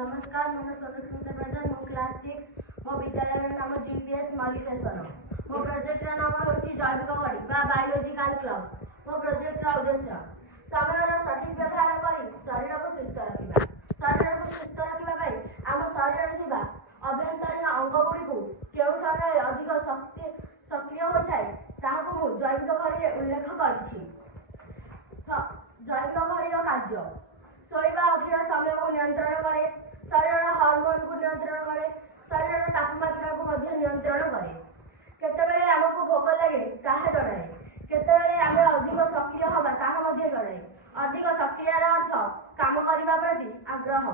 नमस्कार, मोर संरक्षण प्रधान मो क्लास 6 मो विद्यालय नाम जीपीएस मल्लिकेश्वर। मो प्रोजेक्ट नाम होची जैविक गढ़ी बा बायोलॉजिकल क्लब। मो प्रोजेक्ट उद्देश्य समय सठिक व्यवहार करी शरीर को सुस्थ रखा। शरीर को सुस्थ रखा आम शरीर थिबा अभ्यंतरीण अंग गुड़ी केउ समय अधिक सक्रिय हो जाए ताहाको मु जैविक गढ़ी उल्लेख करछि। जैविक गढ़ी कार्य शोवा उठिया समय को नियंत्रण करे, शरीर हार्मोन को नियंत्रण करे, शरीर तापमात्रा को नियंत्रण करे। केतेबेले आमको भोक लगे ताहा जणाए, केतेबेले आमे अधिक सक्रिय हवा ताहा जणाए। अधिक सक्रिय अर्थ काम करने प्रति आग्रह।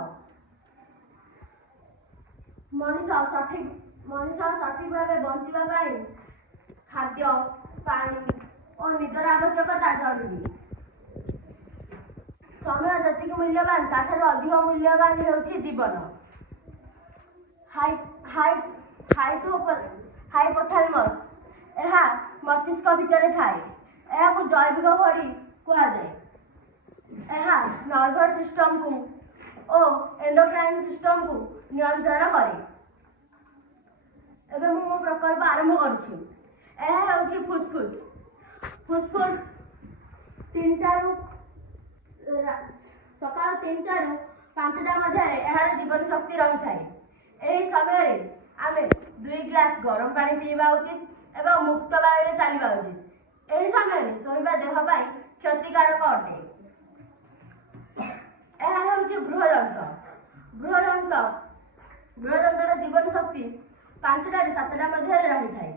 मनीष सठिक भाव बंचा खाद्य पानी और निदर आवश्यकता जरूरी। समय जतिक मूल्यवान ताठार अधिक मूल्यवान हेउछि जीवन। हाइपोथैलेमस एहा मस्तिष्क भितर थाए। एहाकु जैविक घड़ी कहा जाए। एहा नर्वस सिस्टम को और एंडोक्राइन सिस्टम को नियंत्रण करे। एबे मो प्रकल्प आरंभ करूछि। एहा हेउछि फुसफुस। फुसफुस 3 सकाल 3 रु 5टा मध्य यार जीवन शक्ति रही थाए। यही समय आमे 2 ग्लास गरम पानी पीवा उचित एवं मुक्त वायु चलवा उचित। यही समय शोवा देह पाई क्षतिकारक अटे। यह हेउछि बृहदंत। बृहदंतर जीवन शक्ति 5टा रु 7टा मध्य रही थाए।